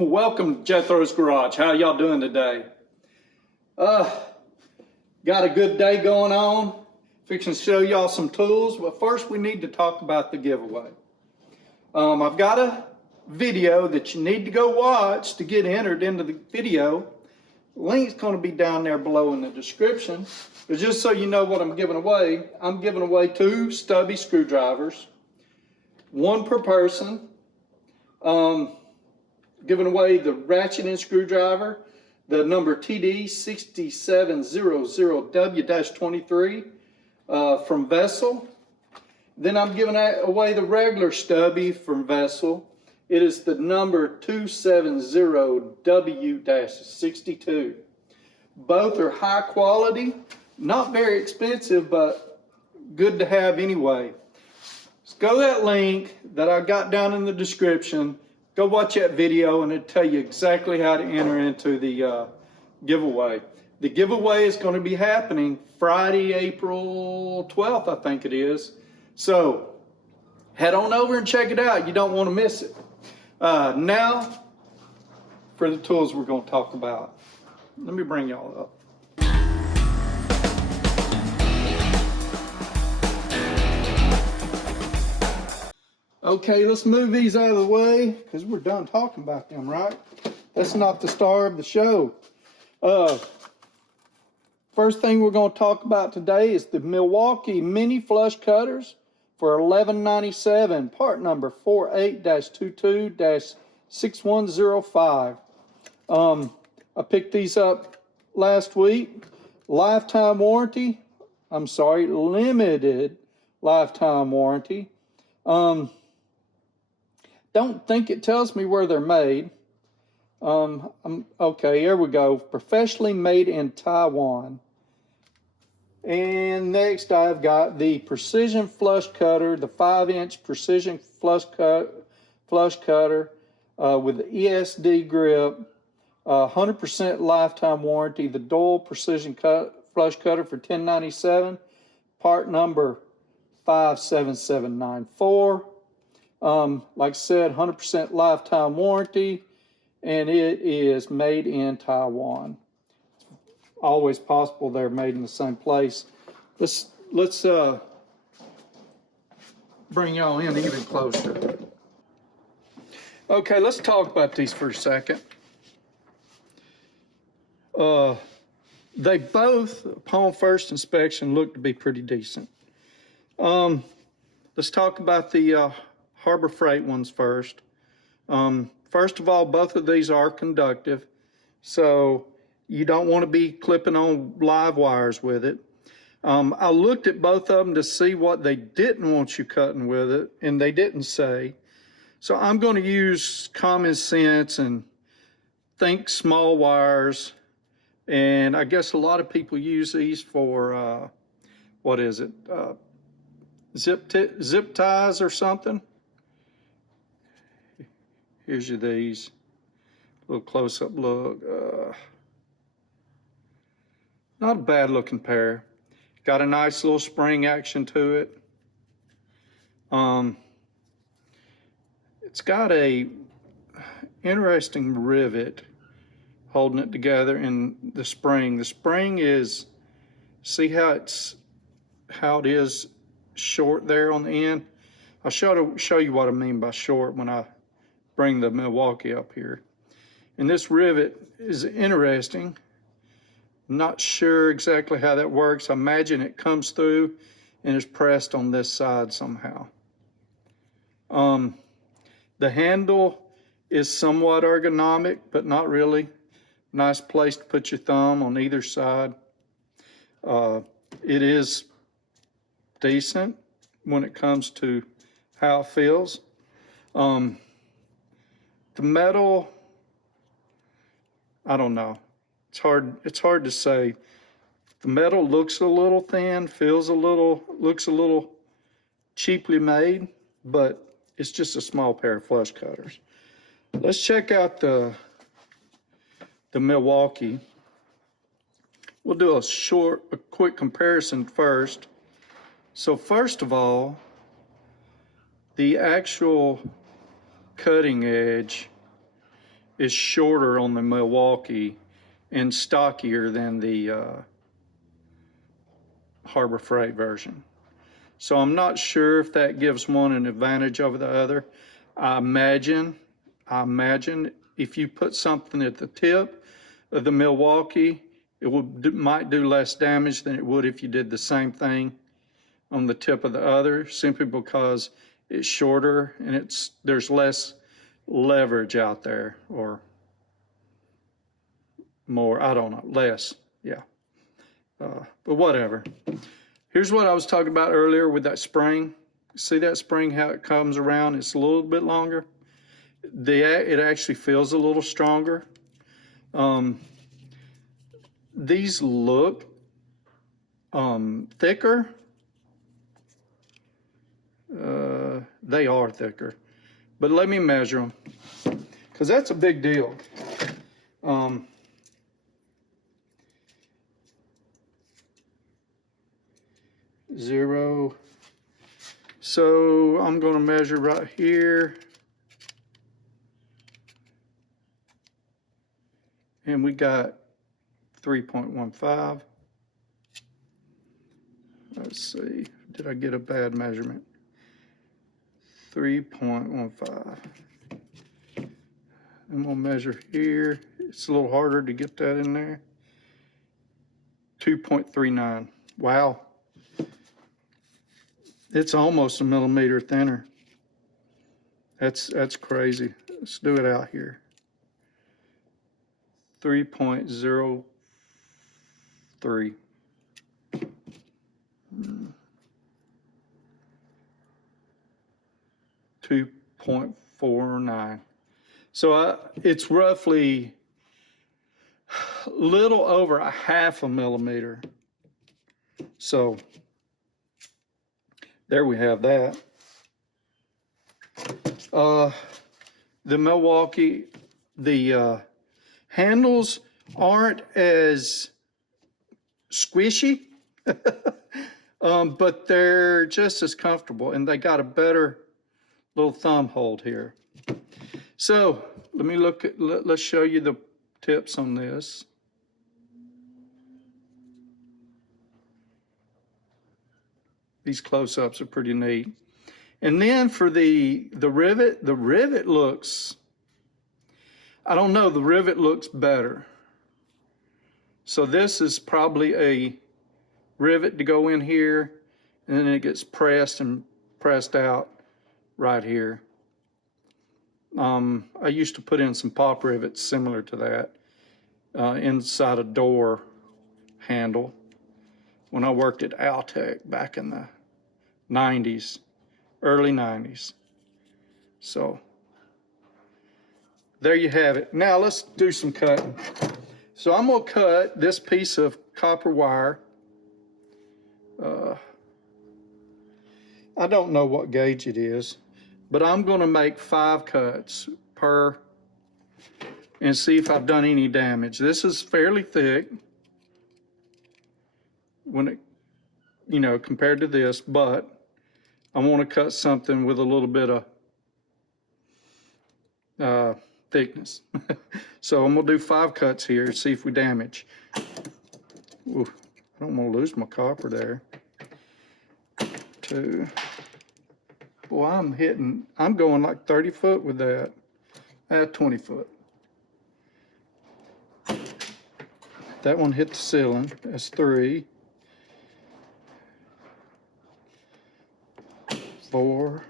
Welcome to Jethro's Garage. How y'all doing today? Got a good day going on. Fixing to show y'all some tools, but first we need to talk about the giveaway. I've got a video that you need to go watch to get entered into the video. Link's going to be down there below in the description. But just so you know what I'm giving away 2 stubby screwdrivers, 1 per person. Giving away the ratcheting screwdriver, the number TD6700W-23 from Vessel. Then I'm giving away the regular stubby from Vessel. It is the number 270W-62. Both are high quality, not very expensive, but good to have anyway. Let's go to that link that I got down in the description. Go watch that video and it'll tell you exactly how to enter into the giveaway. The giveaway is going to be happening Friday, April 12th, I think it is. So head on over and check it out. You don't want to miss it. Now for the tools we're going to talk about. Let me bring y'all up. Okay, let's move these out of the way because we're done talking about them, right? That's not the star of the show. First thing we're going to talk about today is the Milwaukee mini flush cutters for $11.97, part number 48-22-6105. I picked these up last week. Limited lifetime warranty. Don't think it tells me where they're made. Okay, here we go. Professionally made in Taiwan. And next I've got the precision flush cutter, the 5-inch precision flush cutter with the ESD grip, 100% lifetime warranty. The Doyle precision flush cutter for $10.97, part number 57794. Like I said, 100% lifetime warranty, and it is made in Taiwan. It's always possible they're made in the same place. Let's bring y'all in even closer. Okay, let's talk about these for a second. They both, upon first inspection, look to be pretty decent. Let's talk about the Harbor Freight ones first. First of all, both of these are conductive, so you don't want to be clipping on live wires with it. I looked at both of them to see what they didn't want you cutting with it, and they didn't say. So I'm going to use common sense and think small wires. And I guess a lot of people use these for, zip ties or something. Here's these. A little close-up look. Not a bad looking pair. Got a nice little spring action to it. It's got a interesting rivet holding it together in the spring. The spring is, see how it is short there on the end? I'll show you what I mean by short when I bring the Milwaukee up here. And this rivet is interesting. I'm not sure exactly how that works. I imagine it comes through and is pressed on this side somehow. The handle is somewhat ergonomic, but not really. Nice place to put your thumb on either side. It is decent when it comes to how it feels. The metal, I don't know. It's hard to say. The metal looks a little thin, looks a little cheaply made, but it's just a small pair of flush cutters. Let's check out the Milwaukee. We'll do a quick comparison first. So first of all, the actual cutting edge is shorter on the Milwaukee and stockier than the Harbor Freight version. So I'm not sure if that gives one an advantage over the other. I imagine if you put something at the tip of the Milwaukee, it might do less damage than it would if you did the same thing on the tip of the other, simply because it's shorter and there's less leverage out there, or more, I don't know, less, yeah. But whatever. Here's what I was talking about earlier with that spring. See that spring, how it comes around? It's a little bit longer. It actually feels a little stronger. These look thicker. They are thicker. But let me measure them, because that's a big deal. Zero. So I'm going to measure right here. And we got 3.15. Let's see. Did I get a bad measurement? 3.15. I'm going to measure here. It's a little harder to get that in there. 2.39. Wow. It's almost a millimeter thinner. That's crazy. Let's do it out here. 3.03. 2.49. So it's roughly a little over a half a millimeter. So there we have that. The Milwaukee, the handles aren't as squishy, but they're just as comfortable, and they got a better little thumb hold here. So let me let's show you the tips on this. These close-ups are pretty neat. And then for the rivet looks, I don't know, the rivet looks better. So this is probably a rivet to go in here, and then it gets pressed and pressed out right here. I used to put in some pop rivets similar to that inside a door handle when I worked at Altec back in the 90s, early 90s. So there you have it. Now let's do some cutting. So I'm gonna cut this piece of copper wire. I don't know what gauge it is, but I'm gonna make 5 cuts per and see if I've done any damage. This is fairly thick when it, compared to this, but I want to cut something with a little bit of thickness. So I'm gonna do 5 cuts here, see if we damage. Ooh, I don't want to lose my copper there. 2. Boy, I'm going like 30 foot with that. 20 foot. That one hit the ceiling. That's 3. 4.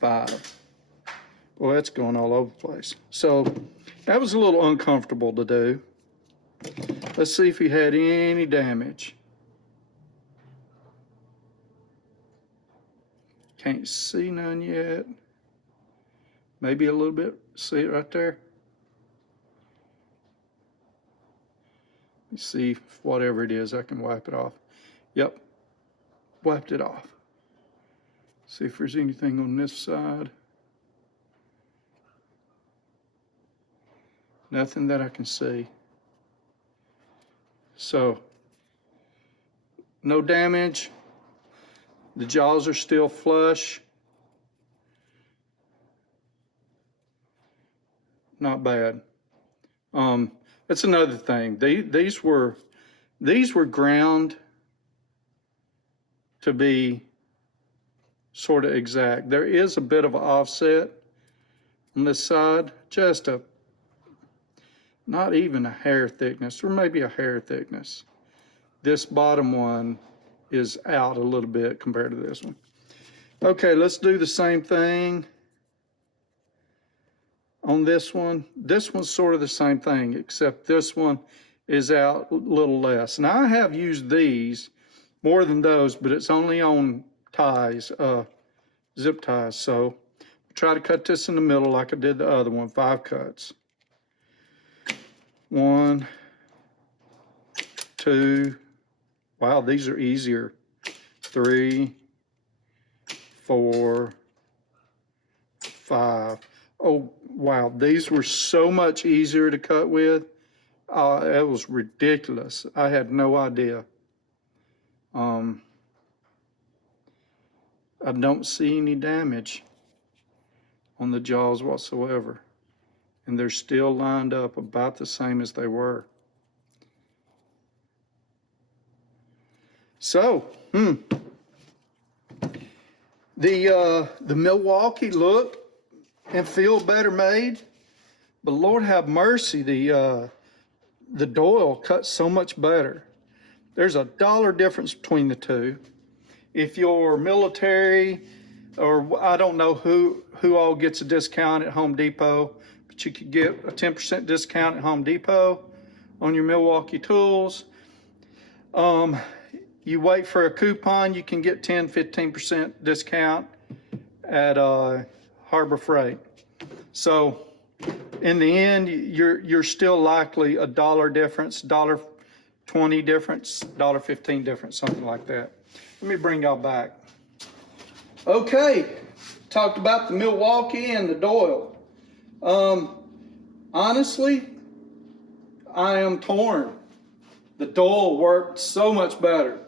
5. Well, that's going all over the place. So that was a little uncomfortable to do. Let's see if he had any damage. Can't see none yet. Maybe a little bit. See it right there? Let's see if whatever it is, I can wipe it off. Yep, wiped it off. See if there's anything on this side. Nothing that I can see. So, no damage. The jaws are still flush. not bad. That's another thing. These were ground to be sort of exact. There is a bit of an offset on this side, just not even a hair thickness, or maybe a hair thickness. This bottom one is out a little bit compared to this one. Okay, let's do the same thing on this one. This one's sort of the same thing, except this one is out a little less. Now I have used these more than those, but it's only on ties, zip ties. So try to cut this in the middle like I did the other one, 5 cuts. 1, 2, wow, these are easier. 3, 4, 5. Oh, wow, these were so much easier to cut with. It was ridiculous. I had no idea. I don't see any damage on the jaws whatsoever. And they're still lined up about the same as they were. So, the Milwaukee look and feel better made, but Lord have mercy, the Doyle cuts so much better. There's $1 difference between the two. If you're military, or I don't know who all gets a discount at Home Depot, but you could get a 10% discount at Home Depot on your Milwaukee tools. You wait for a coupon, you can get 10-15% discount at Harbor Freight. So in the end, you're still likely $1 difference, $1.20 difference, $1.15 difference, something like that. Let me bring y'all back. Okay, talked about the Milwaukee and the Doyle. Honestly, I am torn. The Doyle worked so much better.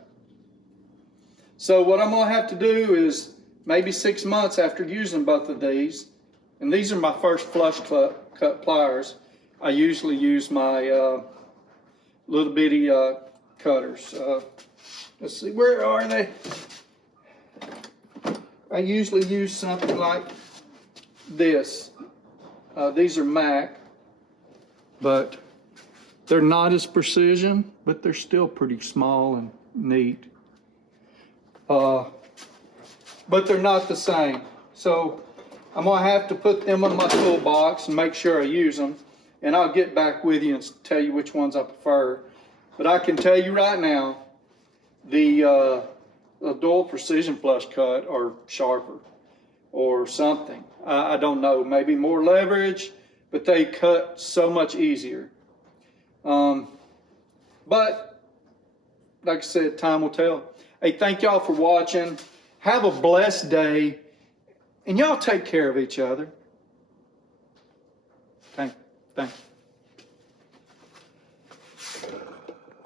So what I'm gonna have to do is maybe 6 months after using both of these, and these are my first flush cut pliers. I usually use my little bitty cutters. Let's see, where are they? I usually use something like this. These are Mac, but they're not as precision, but they're still pretty small and neat. But they're not the same. So I'm gonna have to put them in my toolbox and make sure I use them. And I'll get back with you and tell you which ones I prefer. But I can tell you right now, the Doyle Precision Flush Cut are sharper or something. I don't know, maybe more leverage, but they cut so much easier. But like I said, time will tell. Hey, thank y'all for watching. Have a blessed day, and y'all take care of each other. Thank you.